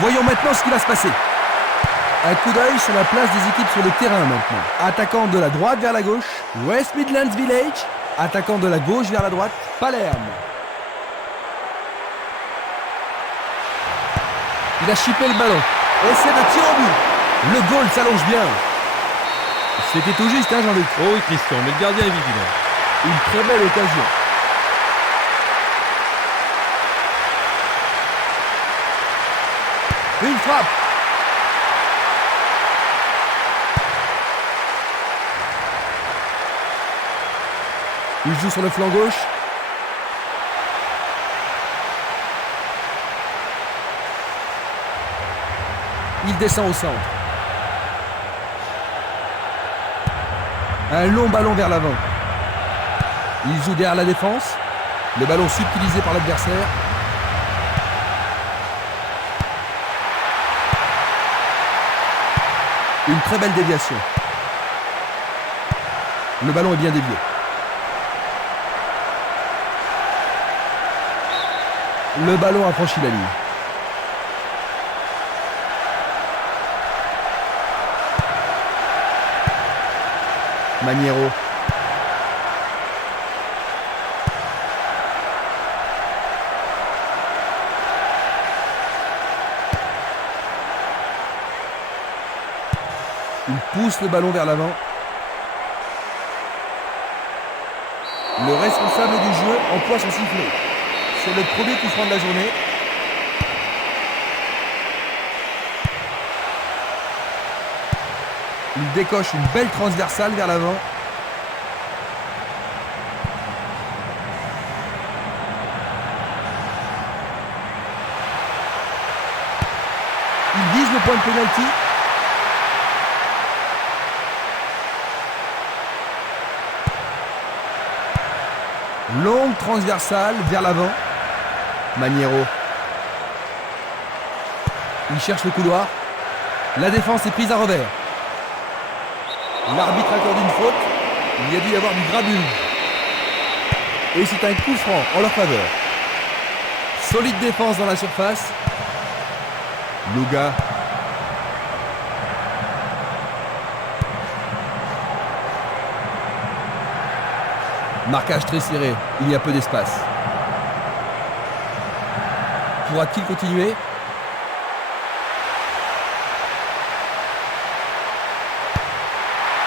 Voyons maintenant ce qui va se passer. Un coup d'œil sur la place des équipes sur le terrain maintenant. Attaquant de la droite vers la gauche, West Midlands Village. Attaquant de la gauche vers la droite, Palerme. Il a chippé le ballon. Essai de tir au but. Le goal s'allonge bien. C'était tout juste, hein, Jean-Luc? Oh oui, Christian, mais le gardien est vigilant. Une très belle occasion. Une frappe. Il joue sur le flanc gauche. Il descend au centre. Un long ballon vers l'avant. Il joue derrière la défense. Le ballon subtilisé par l'adversaire. Une très belle déviation. Le ballon est bien dévié. Le ballon a franchi la ligne. Maniero. Il pousse le ballon vers l'avant. Le responsable du jeu emploie son sifflet. C'est le premier coup franc de la journée. Il décoche une belle transversale vers l'avant. Il vise le point de pénalty. Longue transversale vers l'avant. Maniero. Il cherche le couloir. La défense est prise à revers. L'arbitre accorde une faute. Il y a dû y avoir du grabuge. Et c'est un coup franc en leur faveur. Solide défense dans la surface. Luga. Marquage très serré. Il y a peu d'espace. Pourra-t-il continuer ?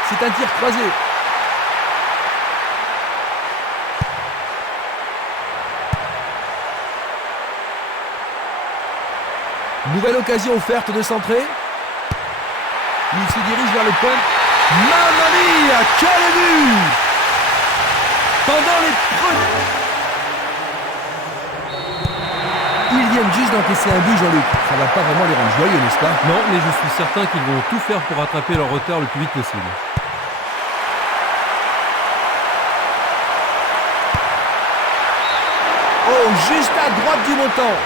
C'est un tir croisé. Nouvelle occasion offerte de centrer. Il se dirige vers le point. Mamma mia, quel but! Pendant les premiers... Ils viennent juste d'encaisser un but, Jean-Luc. Ça va pas vraiment les rendre joyeux, n'est-ce pas? Non, mais je suis certain qu'ils vont tout faire pour rattraper leur retard le plus vite possible. Oh, juste à droite du montant.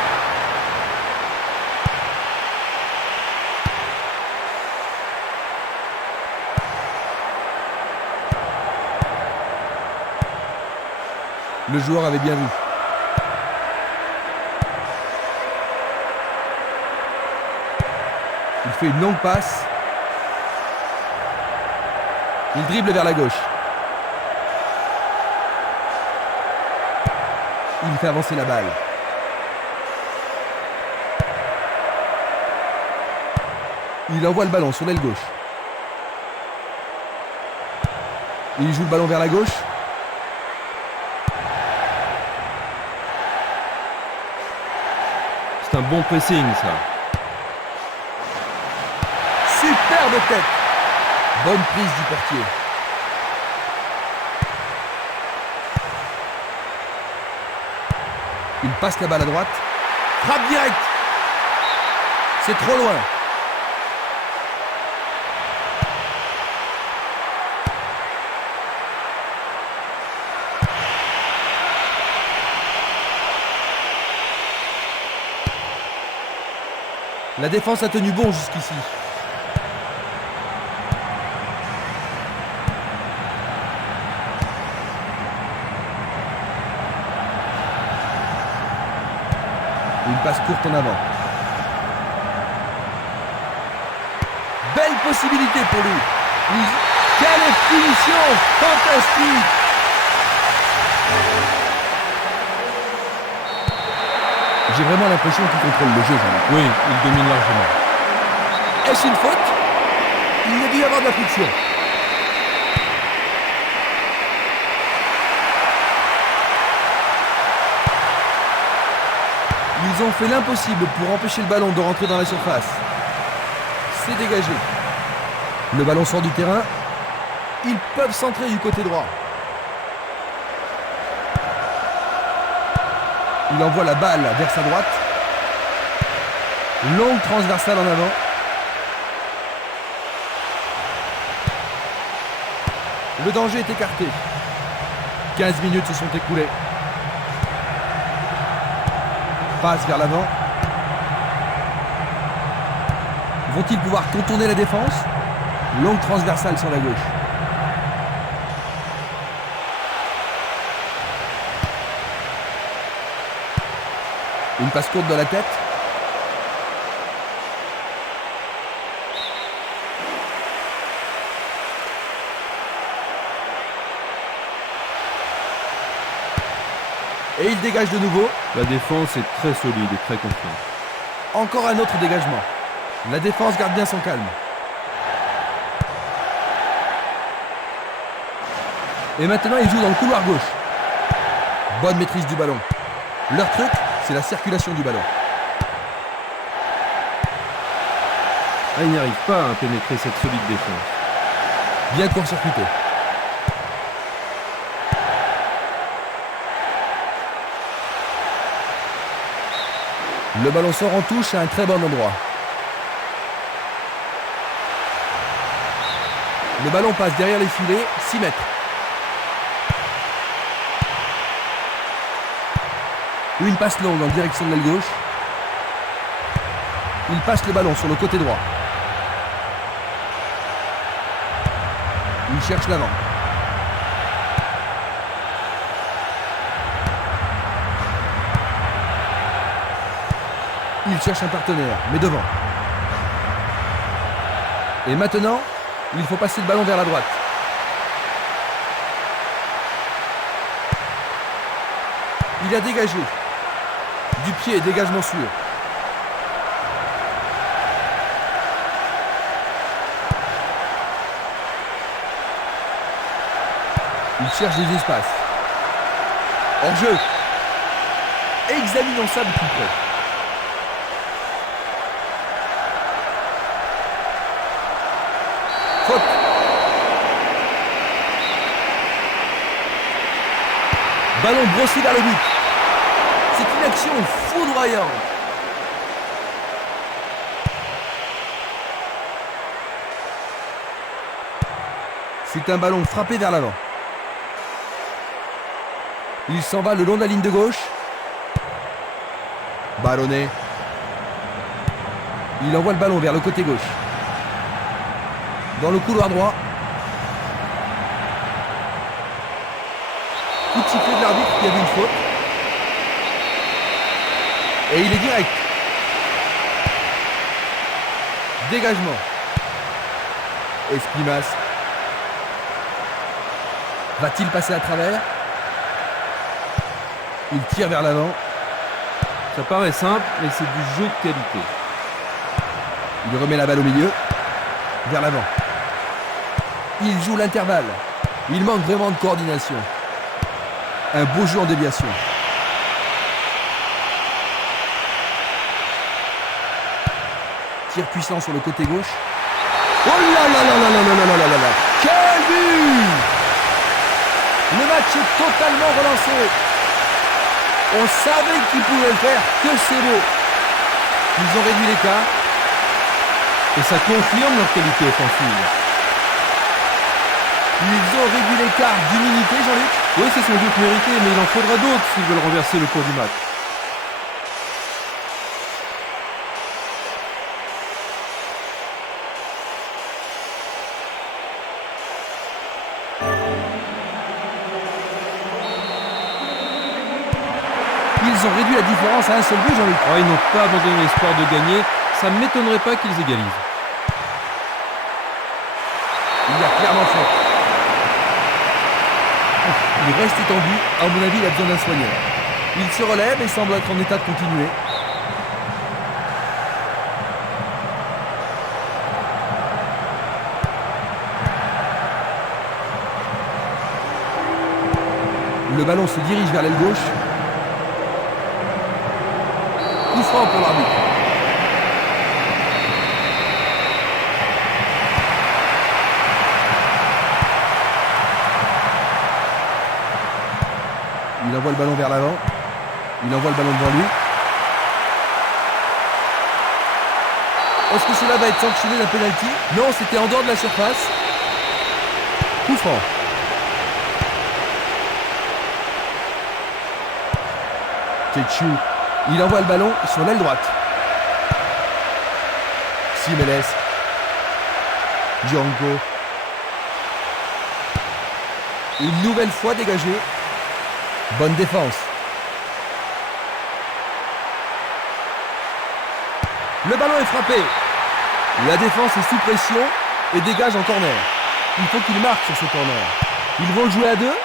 Le joueur avait bien vu. Il fait une longue passe. Il dribble vers la gauche. Il fait avancer la balle. Il envoie le ballon sur l'aile gauche. Il joue le ballon vers la gauche. C'est un bon pressing, ça. Superbe tête. Bonne prise du portier. Il passe la balle à droite. Frappe directe. C'est trop loin. La défense a tenu bon jusqu'ici. Une passe courte en avant. possibilité pour lui. Quelle finition fantastique! J'ai vraiment l'impression qu'il contrôle le jeu, Jean-Luc. Oui, il domine largement. Est-ce une faute? Il y a dû y avoir de la friction. Ils ont fait l'impossible pour empêcher le ballon de rentrer dans la surface. C'est dégagé. Le ballon sort du terrain. Ils peuvent centrer du côté droit. Il envoie la balle vers sa droite. Longue transversale en avant. Le danger est écarté. 15 minutes se sont écoulées. Passe vers l'avant. Vont-ils pouvoir contourner la défense? Longue transversale sur la gauche. Une passe courte de la tête. Et il dégage de nouveau. La défense est très solide et très confiante. Encore un autre dégagement. La défense garde bien son calme. Et maintenant, ils jouent dans le couloir gauche. Bonne maîtrise du ballon. Leur truc, c'est la circulation du ballon. Il n'y arrive pas à pénétrer cette solide défense. Bien court-circuité. Le ballon sort en touche à un très bon endroit. Le ballon passe derrière les filets, 6 mètres. Une passe longue en direction de l'aile gauche. Il passe le ballon sur le côté droit. Il cherche l'avant. Il cherche un partenaire, mais devant. Et maintenant, il faut passer le ballon vers la droite. Il a dégagé. Du pied, dégagement sûr. Il cherche des espaces. Hors jeu. Examinons ça de plus près. Faute. Ballon brossé vers le but. C'est une action foudroyante. C'est un ballon frappé vers l'avant. Il s'en va le long de la ligne de gauche. Ballonné. Il envoie le ballon vers le côté gauche. Dans le couloir droit. Coup de sifflet de l'arbitre qui a vu une faute. Et il est direct. Dégagement. Esprimas. Va-t-il passer à travers? Il tire vers l'avant. Ça paraît simple, mais c'est du jeu de qualité. Il remet la balle au milieu. Vers l'avant. Il joue l'intervalle. Il manque vraiment de coordination. Un beau jeu en déviation. Tir puissant sur le côté gauche. Oh là là là là là là là là là là! Quel but! Le match est totalement relancé. On savait qu'ils pouvaient le faire, que c'est beau. Ils ont réduit l'écart. Et ça confirme leur qualité offensive. Ils ont réduit l'écart d'une unité, Jean-Luc. Oui, c'est sans doute mérité, mais il en faudra d'autres s'ils veulent renverser le cours du match. Ils ont réduit la différence à un seul but, Jean-Luc. Ils n'ont pas abandonné l'espoir de gagner. Ça ne m'étonnerait pas qu'ils égalisent. Il reste étendu. À mon avis, il a besoin d'un soigneur. Il se relève et semble être en état de continuer. Le ballon se dirige vers l'aile gauche. Coup franc pour l'arbitre. Il envoie le ballon vers l'avant. Il envoie le ballon devant lui. Est-ce que cela va être sanctionné d'un penalty? Non, c'était en dehors de la surface. Coup franc. Ketchou, il envoie le ballon sur l'aile droite. Simenes. Django. Une nouvelle fois dégagé. Bonne défense. Le ballon est frappé. La défense est sous pression et dégage en corner. Il faut qu'il marque sur ce corner. Ils vont le jouer à deux.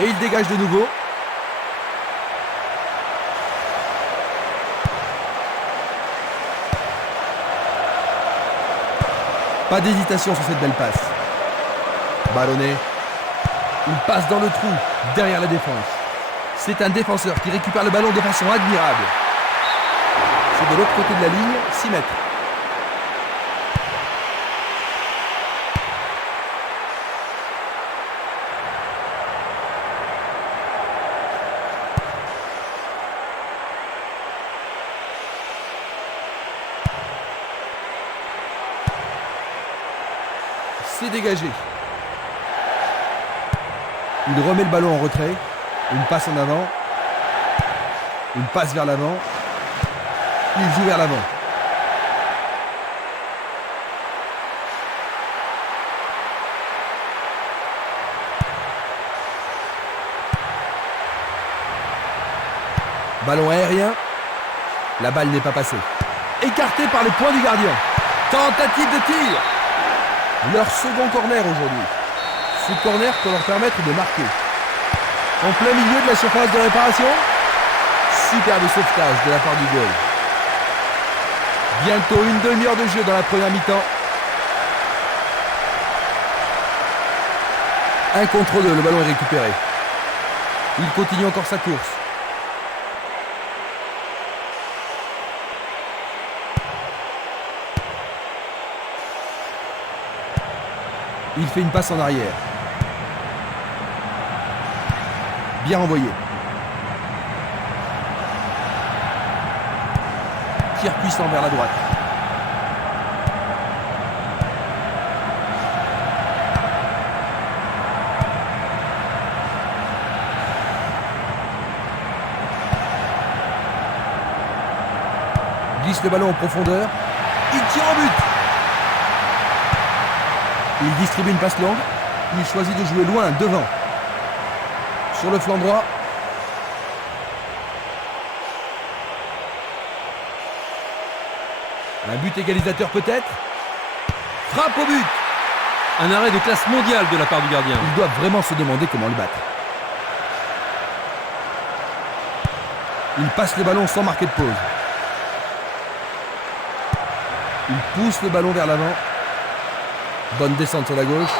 Et il dégage de nouveau. Pas d'hésitation sur cette belle passe. Ballonné. Il passe dans le trou, derrière la défense. C'est un défenseur qui récupère le ballon de façon admirable. C'est de l'autre côté de la ligne, 6 mètres. C'est dégagé. Il remet le ballon en retrait. Une passe en avant. Une passe vers l'avant. Il joue vers l'avant. Ballon aérien. La balle n'est pas passée. Écarté par les poings du gardien. Tentative de tir. Leur second corner aujourd'hui. Ce corner peut leur permettre de marquer. En plein milieu de la surface de réparation. Superbe sauvetage de la part du goal. Bientôt une demi-heure de jeu dans la première mi-temps. 1 contre 2, le ballon est récupéré. Il continue encore sa course. Il fait une passe en arrière. Bien envoyé. Tir puissant vers la droite. Glisse le ballon en profondeur. Il tire au but. Il distribue une passe longue. Il choisit de jouer loin, devant. Sur le flanc droit. Un but égalisateur peut-être. Frappe au but. Un arrêt de classe mondiale de la part du gardien. Ils doivent vraiment se demander comment le battre. Il passe le ballon sans marquer de pause. Il pousse le ballon vers l'avant. Bonne descente sur la gauche.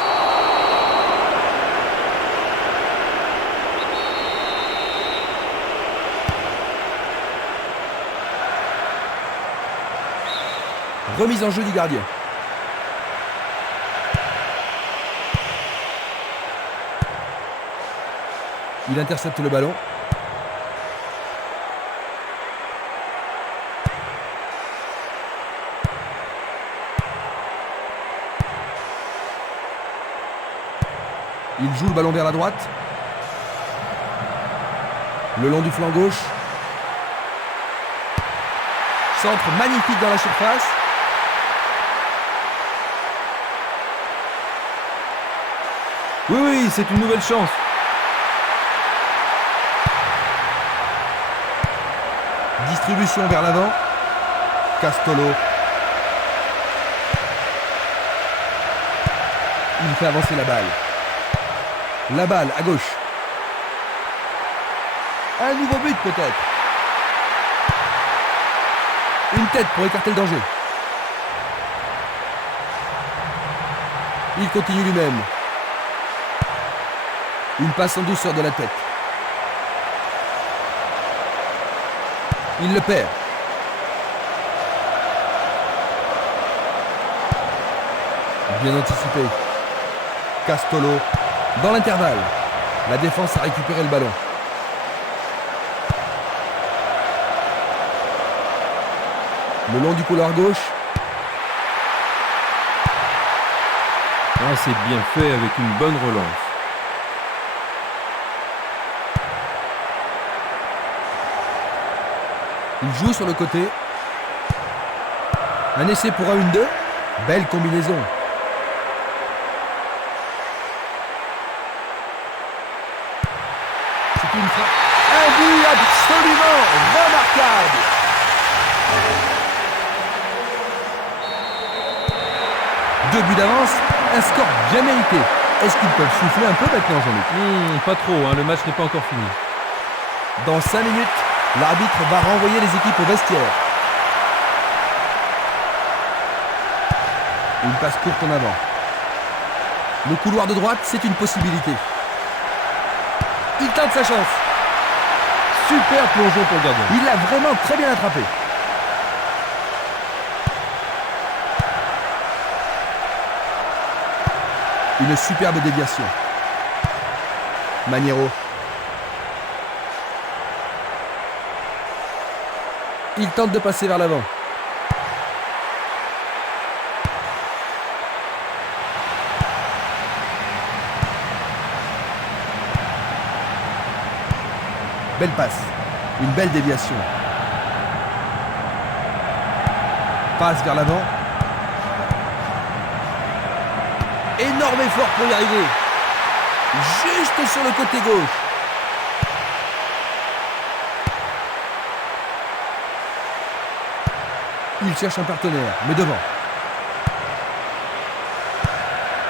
Remise en jeu du gardien. Il intercepte le ballon. Il joue le ballon vers la droite. Le long du flanc gauche. Centre magnifique dans la surface. Oui, c'est une nouvelle chance. Distribution vers l'avant. Castolo. Il fait avancer la balle. La balle à gauche. Un nouveau but peut-être. Une tête pour écarter le danger. Il continue lui-même. Une passe en douceur de la tête. Il le perd. Bien anticipé. Castolo dans l'intervalle. La défense a récupéré le ballon. Le long du couloir gauche. Ah, c'est bien fait avec une bonne relance. Il joue sur le côté. Un essai pour un 1-2. Belle combinaison. C'est une frappe. Un but absolument remarquable. Deux buts d'avance, un score bien mérité. Est-ce qu'ils peuvent souffler un peu maintenant, Jean-Luc? Pas trop, hein, le match n'est pas encore fini. Dans 5 minutes, l'arbitre va renvoyer les équipes au vestiaire. Une passe courte en avant. Le couloir de droite, c'est une possibilité. Il tente sa chance. Super plongeon pour le gardien. Il l'a vraiment très bien attrapé. Une superbe déviation. Maniero. Il tente de passer vers l'avant. Belle passe. Une belle déviation. Passe vers l'avant. Énorme effort pour y arriver. Juste sur le côté gauche. Il cherche un partenaire, mais devant.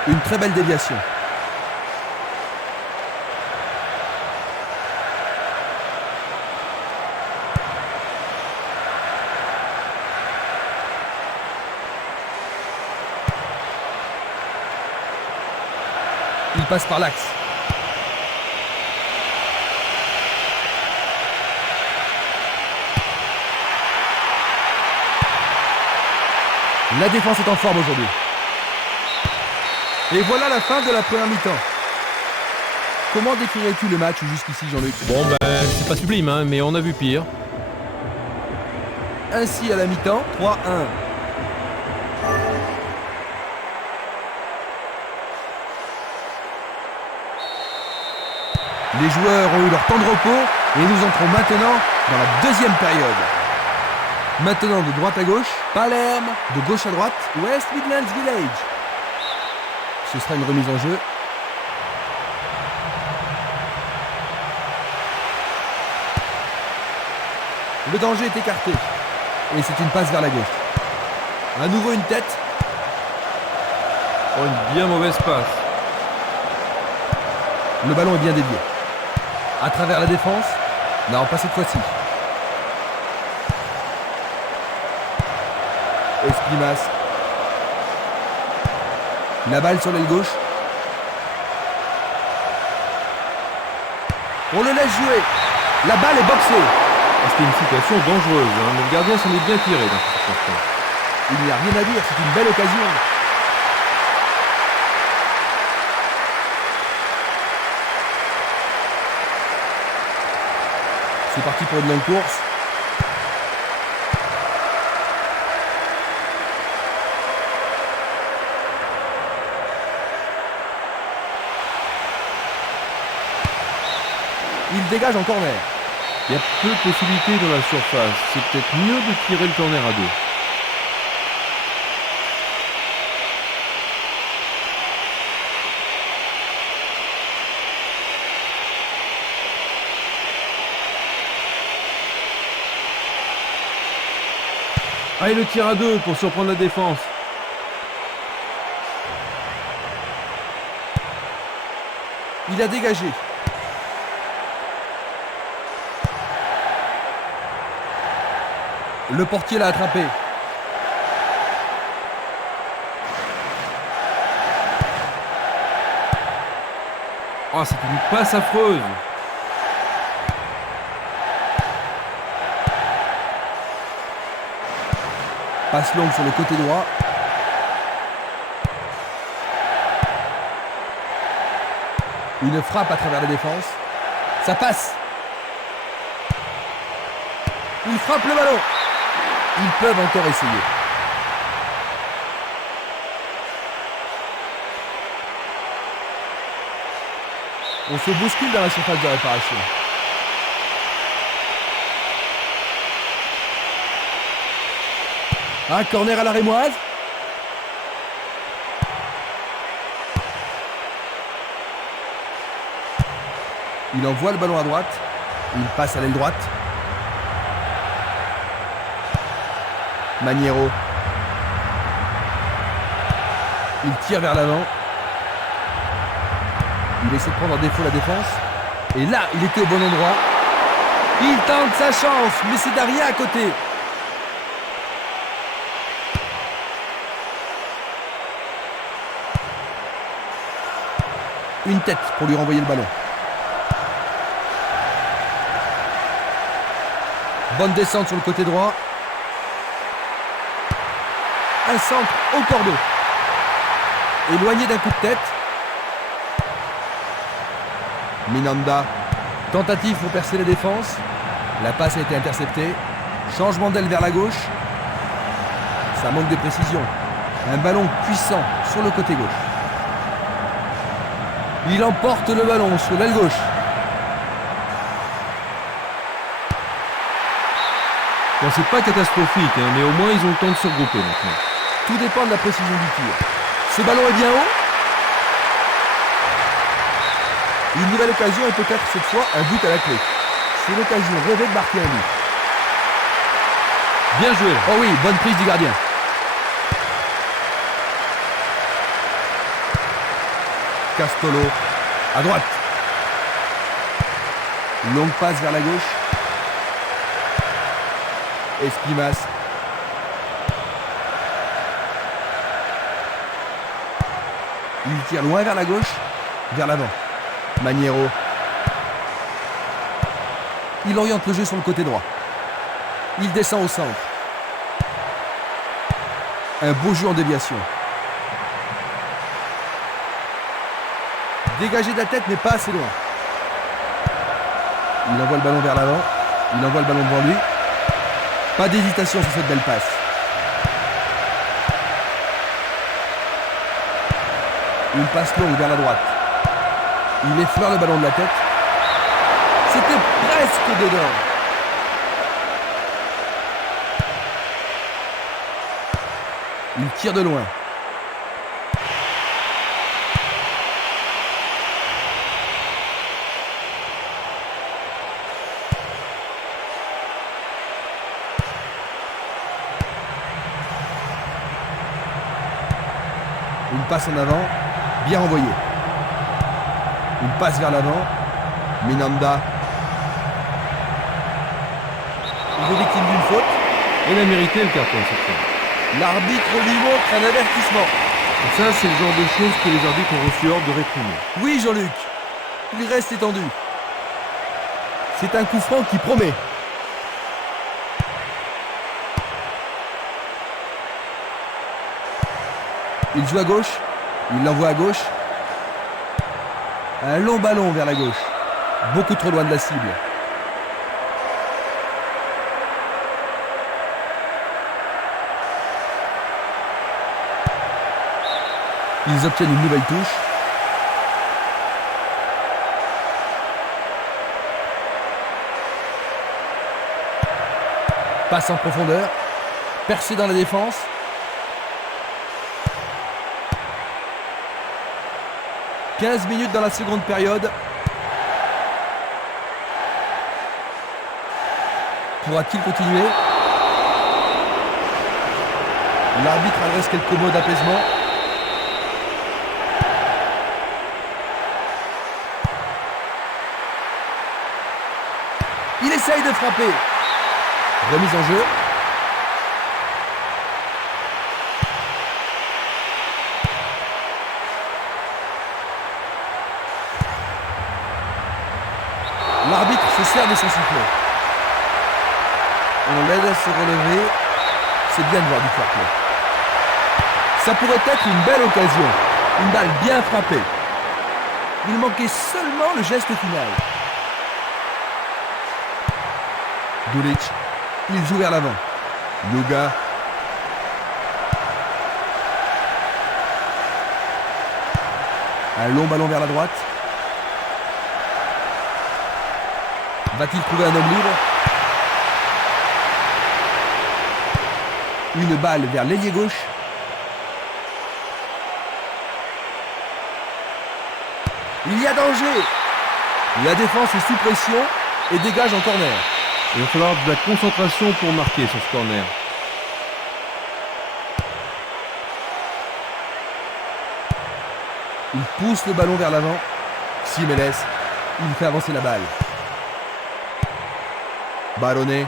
Une très belle déviation. Il passe par l'axe. La défense est en forme aujourd'hui. Et voilà la fin de la première mi-temps. Comment décrirais-tu le match jusqu'ici, Jean-Luc? Bon, c'est pas sublime, hein, mais on a vu pire. Ainsi à la mi-temps, 3-1. Les joueurs ont eu leur temps de repos et nous entrons maintenant dans la deuxième période. Maintenant de droite à gauche, Palerme, de gauche à droite, West Midlands Village. Ce sera une remise en jeu. Le danger est écarté. Et c'est une passe vers la gauche. À nouveau une tête. Oh, une bien mauvaise passe. Le ballon est bien dévié. À travers la défense. Non, pas cette fois-ci. Esprimas. La balle sur l'aile gauche. On le laisse jouer. La balle est boxée. C'était une situation dangereuse, hein, mais le gardien s'en est bien tiré dans cette circonstance. Il n'y a rien à dire, c'est une belle occasion. C'est parti pour une longue course. Il dégage en corner. Il y a peu de possibilités dans la surface. C'est peut-être mieux de tirer le corner à deux. Ah, et le tir à deux pour surprendre la défense. Il a dégagé. Le portier l'a attrapé. Oh, c'est une passe affreuse. Passe longue sur le côté droit. Une frappe à travers la défense. Ça passe. Il frappe le ballon. Ils peuvent encore essayer. On se bouscule dans la surface de réparation. Un corner à la rémoise. Il envoie le ballon à droite. Il passe à l'aile droite. Maniero. Il tire vers l'avant. Il essaie de prendre en défaut la défense. Et là, il était au bon endroit. Il tente sa chance, mais c'est Daria à côté. Une tête pour lui renvoyer le ballon. Bonne descente sur le côté droit. Un centre au cordeau. Éloigné d'un coup de tête. Minanda. Tentative pour percer la défense. La passe a été interceptée. Changement d'aile vers la gauche. Ça manque de précision. Un ballon puissant sur le côté gauche. Il emporte le ballon sur l'aile gauche. Bon, c'est pas catastrophique, hein, mais au moins ils ont le temps de se regrouper maintenant. Tout dépend de la précision du tir. Ce ballon est bien haut. Une nouvelle occasion et peut-être cette fois un but à la clé. C'est l'occasion rêvée de marquer un but. Bien joué là. Oh oui, bonne prise du gardien. Castolo à droite. Longue passe vers la gauche. Espimas. Il tire loin vers la gauche, vers l'avant. Maniero. Il oriente le jeu sur le côté droit. Il descend au centre. Un beau jeu en déviation. Dégagé de la tête, mais pas assez loin. Il envoie le ballon vers l'avant. Il envoie le ballon devant lui. Pas d'hésitation sur cette belle passe. Une passe longue vers la droite. Il effleure le ballon de la tête. C'était presque dedans. Il tire de loin. Une passe en avant, bien envoyée. Une passe vers l'avant. Minanda. Il est victime d'une faute. Il a mérité le carton cette fois. L'arbitre lui montre un avertissement. Et ça, c'est le genre de choses que les arbitres ont reçu ordre de réprimer. Oui, Jean-Luc. Il reste étendu. C'est un coup franc qui promet. Il joue à gauche. Il l'envoie à gauche. Un long ballon vers la gauche. Beaucoup trop loin de la cible. Ils obtiennent une nouvelle touche. Passe en profondeur. Percé dans la défense. « 15 minutes dans la seconde période. Pourra-t-il continuer? L'arbitre adresse quelques mots d'apaisement. Il essaye de frapper. Remise en jeu. L'arbitre se sert de son sifflet. On l'aide à se relever. C'est bien de voir du fair play. Ça pourrait être une belle occasion. Une balle bien frappée. Il manquait seulement le geste final. Dulic, il joue vers l'avant. Luga. Un long ballon vers la droite. Va-t-il trouver un homme libre? Une balle vers l'ailier gauche. Il y a danger. La défense est sous pression et dégage en corner. Il va falloir de la concentration pour marquer sur ce corner. Il pousse le ballon vers l'avant. Simeles, il fait avancer la balle. Barone.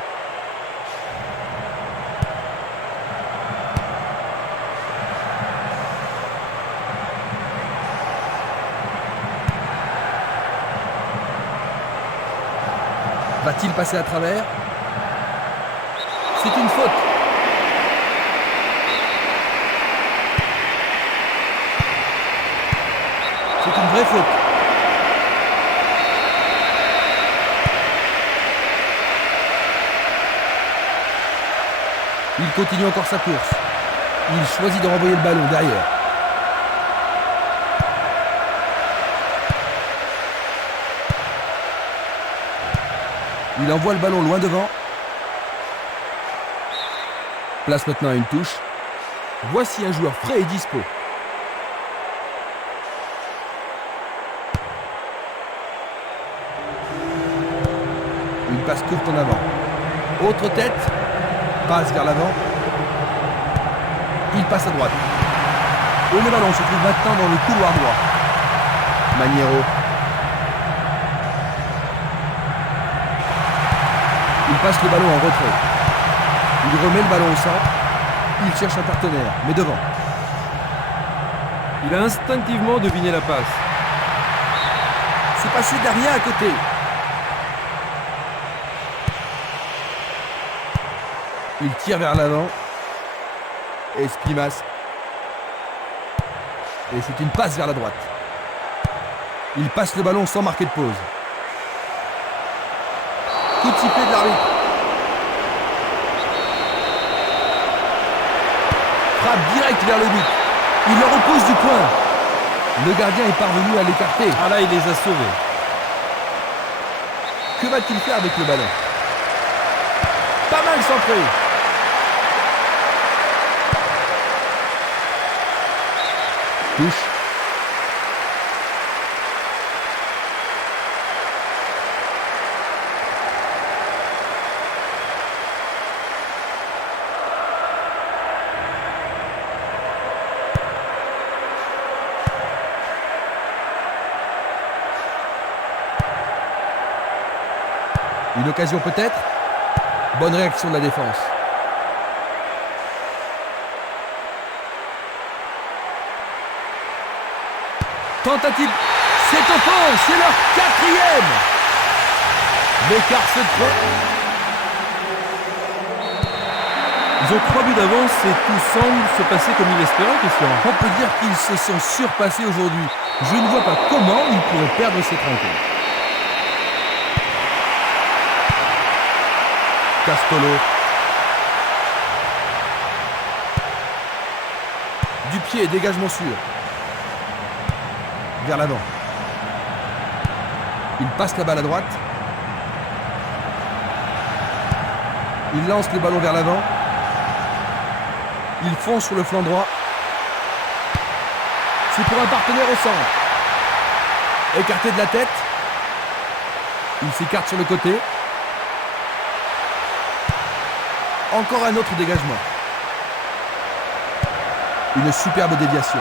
Va-t-il passer à travers? C'est une faute. C'est une vraie faute. Il continue encore sa course. Il choisit de renvoyer le ballon derrière. Il envoie le ballon loin devant. Place maintenant à une touche. Voici un joueur frais et dispo. Une passe courte en avant. Autre tête. Passe vers l'avant. Il passe à droite. Et le ballon se trouve maintenant dans le couloir droit. Maniero. Il passe le ballon en retrait. Il remet le ballon au centre. Il cherche un partenaire, mais devant. Il a instinctivement deviné la passe. C'est passé derrière à côté. Il tire vers l'avant. Espimas. Et c'est une passe vers la droite. Il passe le ballon sans marquer de pause. Coup de sifflet de l'arbitre. Frappe direct vers le but. Il le repousse du point. Le gardien est parvenu à l'écarter. Ah là, il les a sauvés. Que va-t-il faire avec le ballon? Pas mal centré. Touche. Une occasion peut-être. Bonne réaction de la défense. Tentative. C'est au fond. C'est leur 4e. L'écart se creuse. Ils ont 3 buts d'avance et tout semble se passer comme il espérait, Christian. On peut dire qu'ils se sont surpassés aujourd'hui. Je ne vois pas comment ils pourraient perdre cette rencontre. Castolo. Du pied, dégagement sûr. Vers l'avant. Il passe la balle à droite. Il lance le ballon vers l'avant. Il fonce sur le flanc droit. C'est pour un partenaire au centre. Écarté de la tête. Il s'écarte sur le côté. Encore un autre dégagement. Une superbe déviation.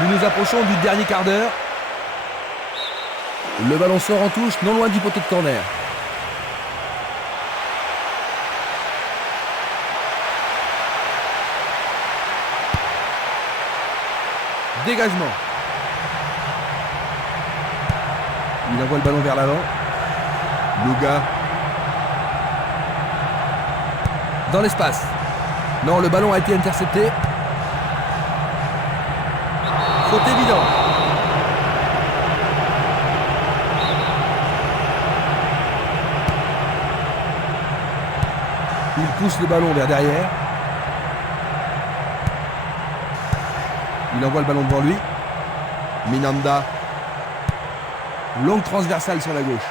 Nous nous approchons du dernier quart d'heure. Le ballon sort en touche, non loin du poteau de corner. Dégagement. Il envoie le ballon vers l'avant. Luga. Dans l'espace. Non, le ballon a été intercepté. Faute évidente. Il pousse le ballon vers derrière. Il envoie le ballon devant lui. Minanda. Longue transversale sur la gauche.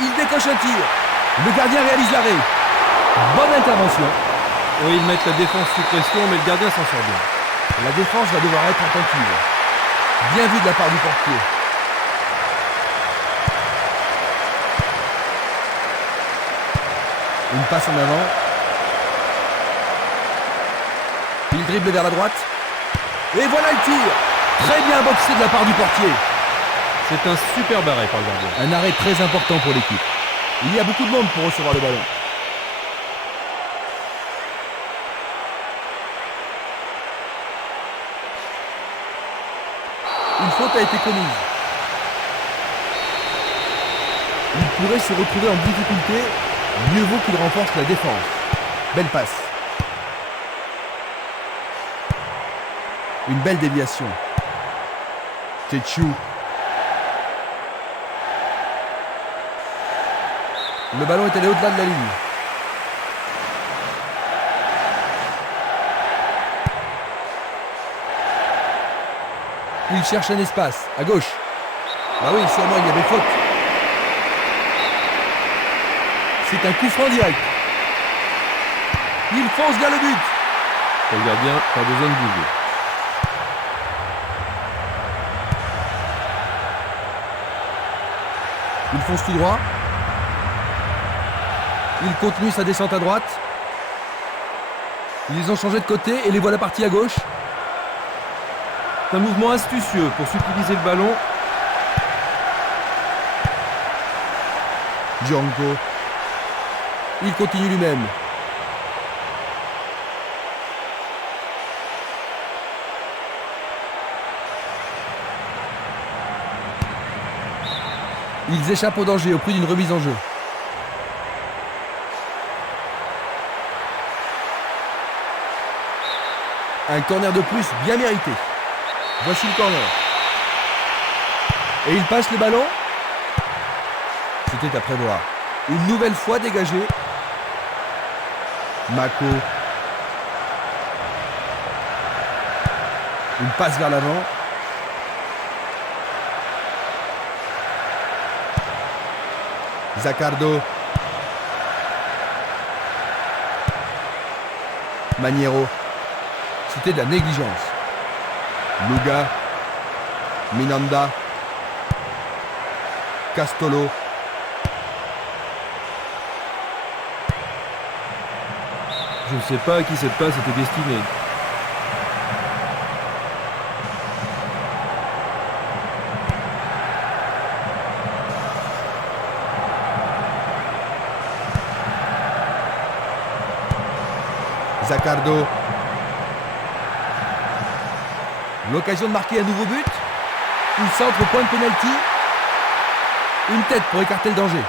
Il décoche un tir. Le gardien réalise l'arrêt. Bonne intervention. Oui, ils mettent la défense sous pression, mais le gardien s'en sort bien. La défense va devoir être attentive. Bien vu de la part du portier. Une passe en avant. Il dribble vers la droite. Et voilà le tir. Très bien boxé de la part du portier. C'est un super arrêt par le gardien. Un arrêt très important pour l'équipe. Il y a beaucoup de monde pour recevoir le ballon. Une faute a été commise. Il pourrait se retrouver en difficulté. Mieux vaut qu'il renforce la défense. Belle passe. Une belle déviation. Tchou. Le ballon est allé au-delà de la ligne. Il cherche un espace, à gauche. Bah oui, sûrement il y avait faute. C'est un coup franc direct. Il fonce vers le but. Le gardien, pas besoin de bouger. Il fonce tout droit. Il continue sa descente à droite. Ils ont changé de côté et les voilà partis à gauche. C'est un mouvement astucieux pour subtiliser le ballon. Django. Il continue lui-même. Ils échappent au danger au prix d'une remise en jeu. Un corner de plus bien mérité. Voici le corner. Et il passe le ballon. C'était à prévoir. Une nouvelle fois dégagé. Mako. Une passe vers l'avant. Zaccardo. Maniero. C'était de la négligence. Luga. Minanda. Castolo. Je ne sais pas à qui cette passe était destinée. Zaccardo. L'occasion de marquer un nouveau but. Il centre au point de pénalty. Une tête pour écarter le danger.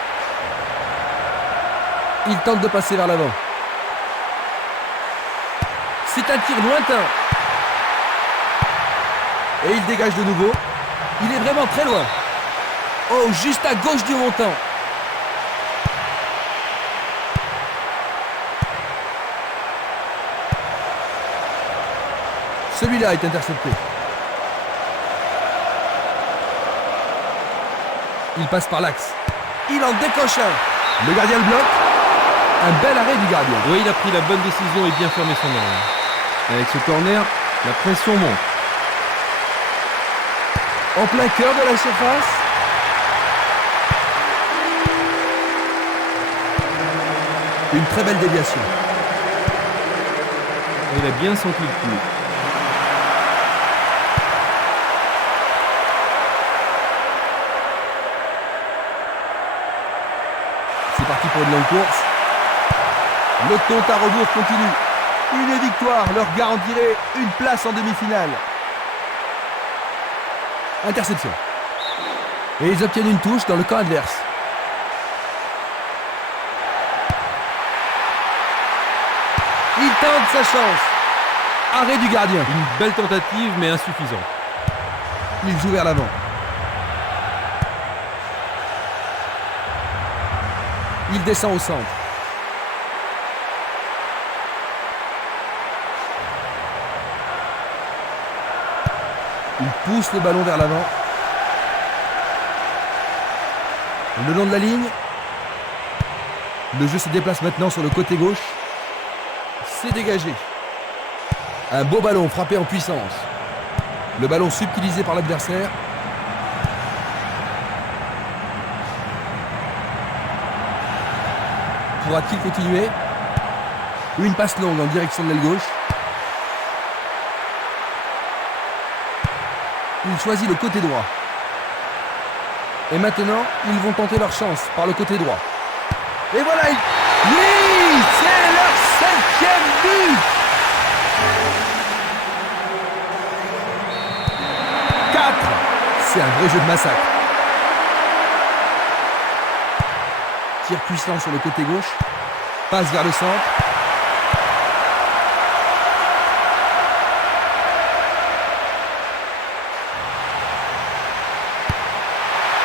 Il tente de passer vers l'avant. C'est un tir lointain. Et il dégage de nouveau. Il est vraiment très loin. Oh, juste à gauche du montant. Celui-là est intercepté. Il passe par l'axe. Il en décoche un. Le gardien le bloque. Un bel arrêt du gardien. Oui, il a pris la bonne décision et bien fermé son arrêt. Avec ce corner, la pression monte. En plein cœur de la surface. Une très belle déviation. Il a bien senti le coup. C'est parti pour une longue course. Le compte à rebours continue. Une victoire leur garantirait une place en demi-finale. Interception. Et ils obtiennent une touche dans le camp adverse. Il tente sa chance. Arrêt du gardien. Une belle tentative, mais insuffisante. Il joue vers l'avant. Il descend au centre. Il pousse le ballon vers l'avant. Le long de la ligne. Le jeu se déplace maintenant sur le côté gauche. C'est dégagé. Un beau ballon frappé en puissance. Le ballon subtilisé par l'adversaire. Pourra-t-il continuer? Une passe longue en direction de l'aile gauche. Il choisit le côté droit. Et maintenant, ils vont tenter leur chance par le côté droit. Et voilà, oui, c'est leur 5e but. 4. C'est un vrai jeu de massacre. Tir puissant sur le côté gauche. Passe vers le centre.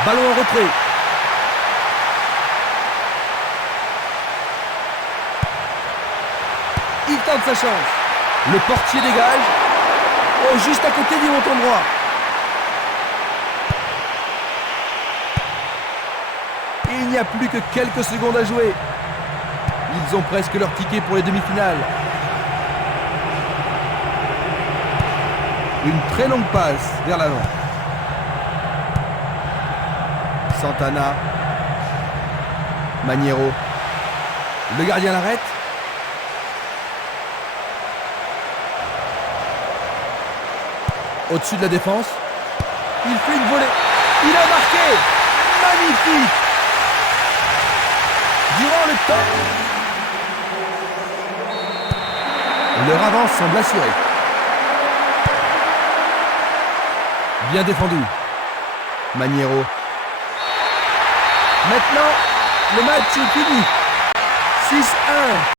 Ballon en retrait. Il tente sa chance. Le portier dégage. Oh, juste à côté du montant droit. Il n'y a plus que quelques secondes à jouer. Ils ont presque leur ticket pour les demi-finales. Une très longue passe vers l'avant. Santana. Maniero. Le gardien l'arrête. Au-dessus de la défense. Il fait une volée. Il a marqué. Magnifique. Durant le temps. Leur avance semble assurée. Bien défendu. Maniero. Maintenant, le match est fini. 6-1.